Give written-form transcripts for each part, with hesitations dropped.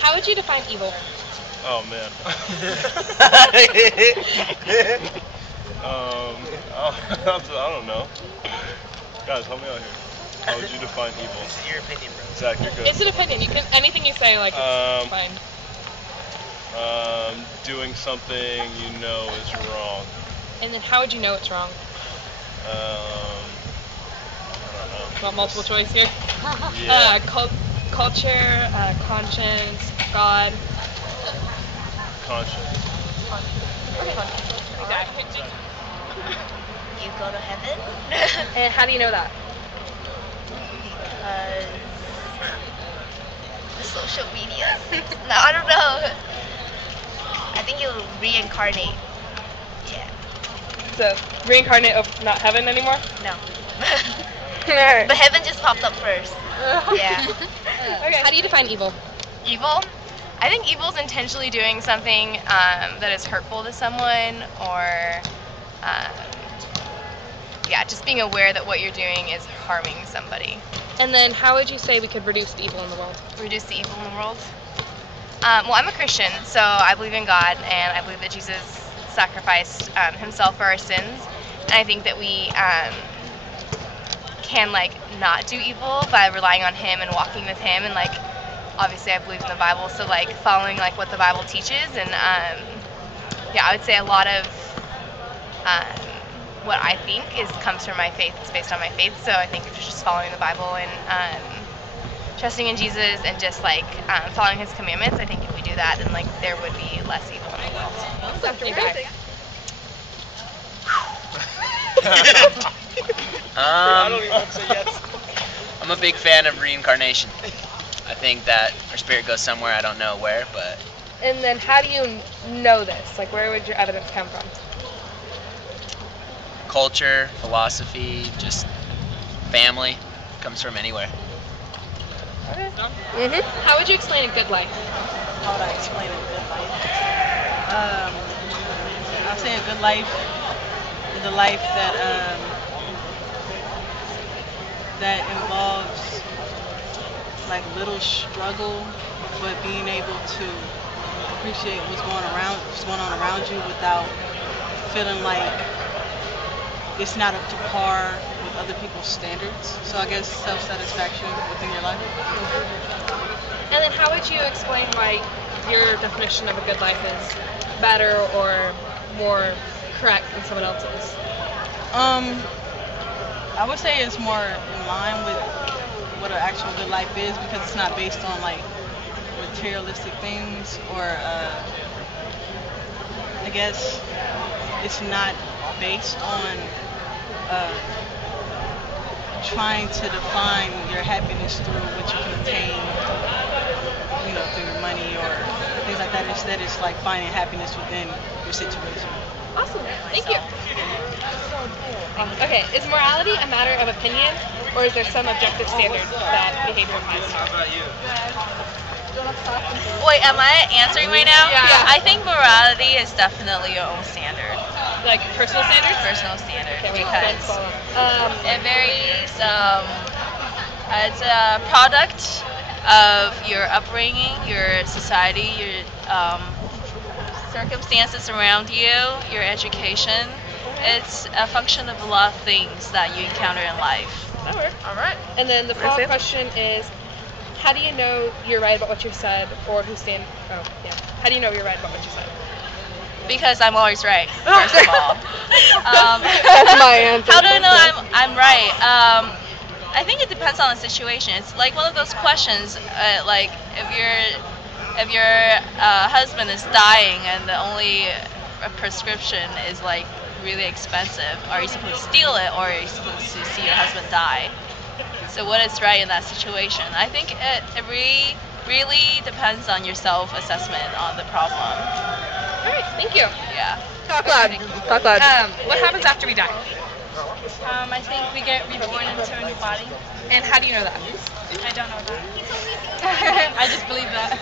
How would you define evil? Oh man. I don't know. Guys, help me out here. How would you define evil? This is your opinion, bro. Zach, you're good. It's an opinion. You can anything you say like it's fine. Doing something you know is wrong. And then how would you know it's wrong? I don't know. Want multiple choice here? Yeah. Culture, conscience, God. Conscience. Okay. You go to heaven? And how do you know that? The social media. No, I don't know. I think you reincarnate. Yeah. So reincarnate of not heaven anymore? No. But heaven just popped up first. Yeah. Okay. How do you define evil? Evil? I think evil is intentionally doing something that is hurtful to someone, or just being aware that what you're doing is harming somebody. And then how would you say we could reduce the evil in the world? Reduce the evil in the world? Well, I'm a Christian, so I believe in God, and I believe that Jesus sacrificed himself for our sins. And I think that we can not do evil by relying on him and walking with him, and obviously I believe in the Bible, so following what the Bible teaches, and I would say a lot of what I think comes from my faith. It's based on my faith, so I think if you're just following the Bible and trusting in Jesus and just following his commandments, I think if we do that, then there would be less evil in the world. Okay. I don't even want to say yes. I'm a big fan of reincarnation. I think that our spirit goes somewhere, I don't know where, but... And then how do you know this? Where would your evidence come from? Culture, philosophy, just family, comes from anywhere. Okay. How would you explain a good life? How would I explain a good life? I'll say a good life is a life that involves little struggle, but being able to appreciate what's going on around you without feeling like it's not up to par with other people's standards. So I guess self-satisfaction within your life. And then how would you explain why your definition of a good life is better or more correct than someone else's? I would say it's more in line with what an actual good life is, because it's not based on materialistic things, or I guess it's not based on trying to define your happiness through what you can attain, through money or things like that. Instead, it's finding happiness within your situation. Awesome. Thank you. Okay, is morality a matter of opinion, or is there some objective standard that behavior applies to? Wait, am I answering right now? Yeah. I think morality is definitely your own standard. Personal standards? Personal standard. Okay, Because it it varies. It's a product of your upbringing, your society, your circumstances around you, your education. It's a function of a lot of things that you encounter in life. That works. All right. And then the follow-up question is, how do you know you're right about what you said, or how do you know you're right about what you said? Because I'm always right, first of all. That's my answer. How do I know I'm right? I think it depends on the situation. It's one of those questions, if your husband is dying and the only prescription is really expensive, are you supposed to steal it, or are you supposed to see your husband die? So what is right in that situation? I think it really depends on your self-assessment on the problem. All right, thank you. Yeah. Talk loud. Talk loud. What happens after we die? I think we get reborn into a new body. And how do you know that? I don't know that. I just believe that.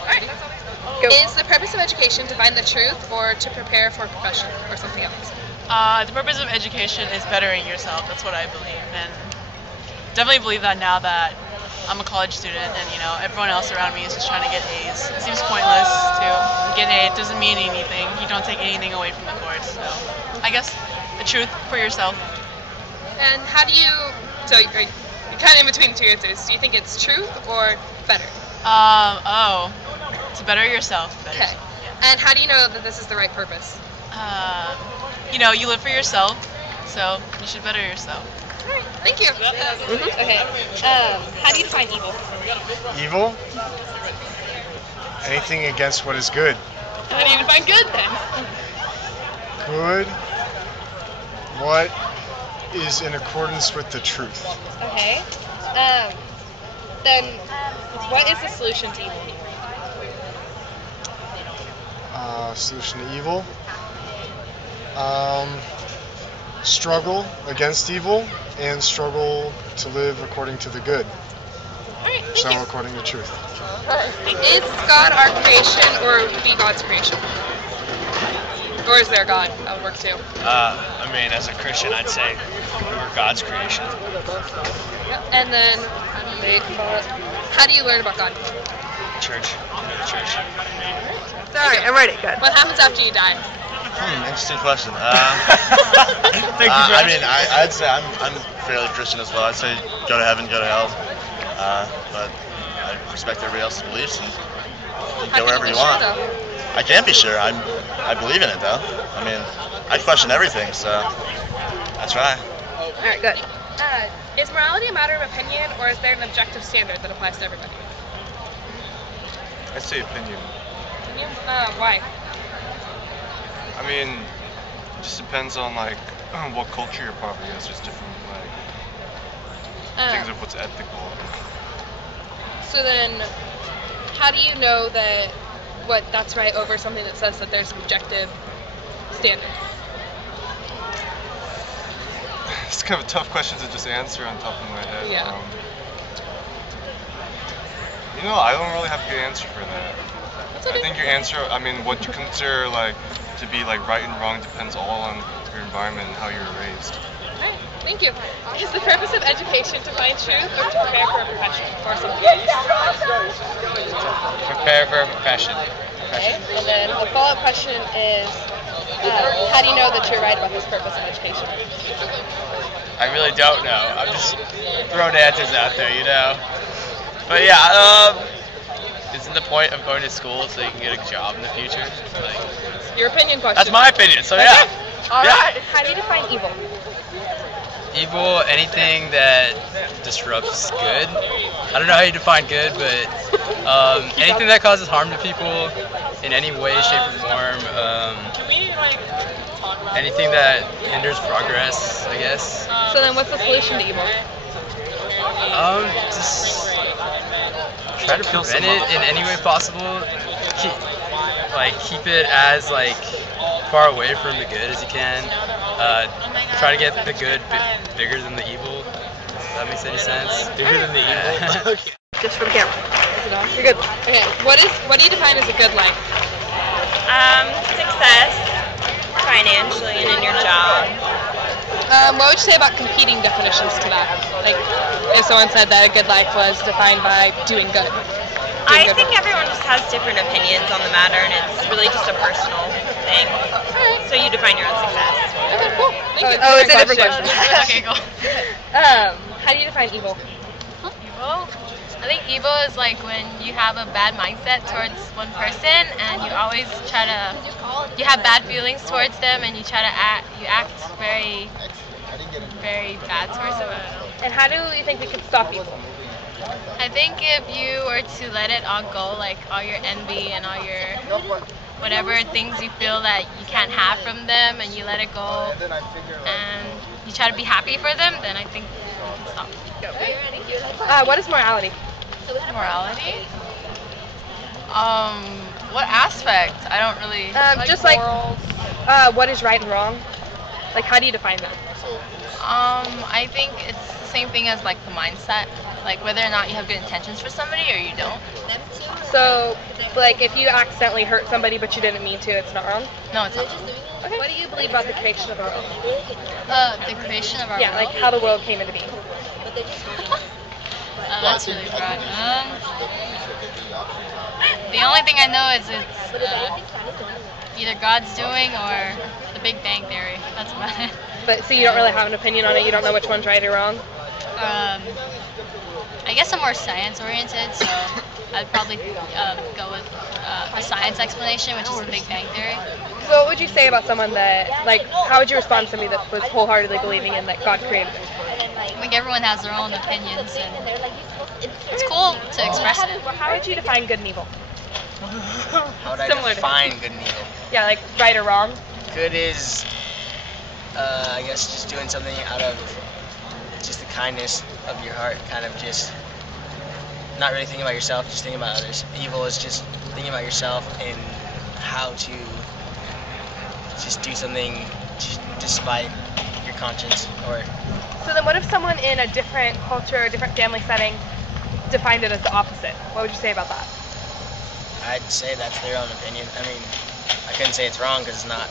All right. Go. Is the purpose of education to find the truth, or to prepare for a profession, or something else? The purpose of education is bettering yourself. That's what I believe, and definitely believe that now that I'm a college student, and everyone else around me is just trying to get A's. It seems pointless to get an A. It doesn't mean anything. You don't take anything away from the course. So I guess the truth for yourself. And how do you? So you're kind of in between the two answers. Do you think it's truth or better? To better yourself. Okay. And how do you know that this is the right purpose? You live for yourself, so you should better yourself. All right. Thank you. Okay. How do you define evil? Evil? Anything against what is good. How do you define good then? Good? What is in accordance with the truth? Okay. Then what is the solution to evil? Solution to evil? Struggle against evil and struggle to live according to the good. Alright, So thank you. according to truth. Is God our creation or we God's creation? Or is there a God? That would work too. As a Christian, I'd say we're God's creation. Yep. And then, how do you learn about God? Church. Go to church. It's alright, I'm ready. Good. What happens after you die? Interesting question. Thank you, I'd say I'm fairly Christian as well. I'd say go to heaven, go to hell. But I respect everybody else's beliefs, and you go wherever you want. I can't be sure. I believe in it though. I question everything, so I try. Alright, good. Is morality a matter of opinion, or is there an objective standard that applies to everybody? I say opinion. Opinion? Why? It just depends on what culture you're part of. It's just different things of what's ethical. So then, how do you know that that's right over something that says that there's an objective standard? It's kind of a tough question to just answer on top of my head. Yeah. I don't really have a good answer for that. That's okay. I think your answer, what you consider to be right and wrong depends all on your environment and how you were raised. Alright, thank you. Is the purpose of education to find truth or to prepare for a profession or something? Prepare for a profession. Okay, and then the follow-up question is, how do you know that you're right about this purpose of education? I really don't know. I'm just throwing answers out there, But yeah, isn't the point of going to school so you can get a job in the future? Your opinion question. That's my opinion, so yeah. Alright, how do you define evil? Evil, anything that disrupts good. I don't know how you define good, but anything that causes harm to people in any way, shape, or form. Anything that hinders progress, I guess. So then what's the solution to evil? Just try to prevent it in any way possible. Keep it as far away from the good as you can. Try to get the good bigger than the evil. If that makes any sense. Bigger than the evil. Okay. Just for the camera. Is it on? You're good. Okay. What do you define as a good life? Success, financially, and in your job. What would you say about competing definitions to that? If someone said that a good life was defined by doing good. I think everyone just has different opinions on the matter, and it's really just a personal thing. So you define your own success. Okay, cool. Thank you. Oh, it's a different question. Okay, cool. How do you define evil? Evil? I think evil is when you have a bad mindset towards one person, and you always you have bad feelings towards them, and you act very, very bad towards them. I don't know. And how do you think we could stop evil? I think if you were to let it all go, all your envy and all your whatever things you feel that you can't have from them, and you let it go, and you try to be happy for them, then I think you can stop. What is morality? Morality? What aspect? I don't really. Morals. What is right and wrong? How do you define that? I think it's the same thing as the mindset. Whether or not you have good intentions for somebody or you don't. So, if you accidentally hurt somebody but you didn't mean to, it's not wrong? No, it's not. Okay. What do you believe about the creation of our world? The creation of our world? Yeah, how the world came into being. That's really broad. The only thing I know is it's either God's doing or the Big Bang Theory. That's about it. But so you don't really have an opinion on it. You don't know which one's right or wrong. I guess I'm more science oriented, so I'd probably go with a science explanation, which is the Big Bang Theory. So what would you say about someone that, like, how would you respond to somebody that was wholeheartedly believing in that God created it? I think everyone has their own opinions, and it's cool to express it. How would you define good and evil? How would I Similar to- define good and evil? Yeah, like right or wrong. Good is, I guess, just doing something out of just the kindness of your heart, kind of just not really thinking about yourself, just thinking about others. Evil is just thinking about yourself and how to just do something despite your conscience. Or So then what if someone in a different culture, a different family setting defined it as the opposite? What would you say about that? I'd say that's their own opinion. I mean, I couldn't say it's wrong because it's not.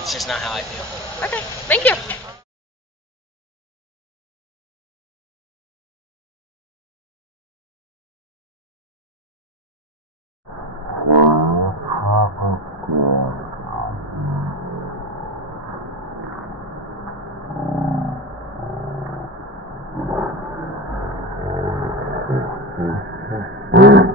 It's just not how I feel. Okay, thank you. Mm-hmm.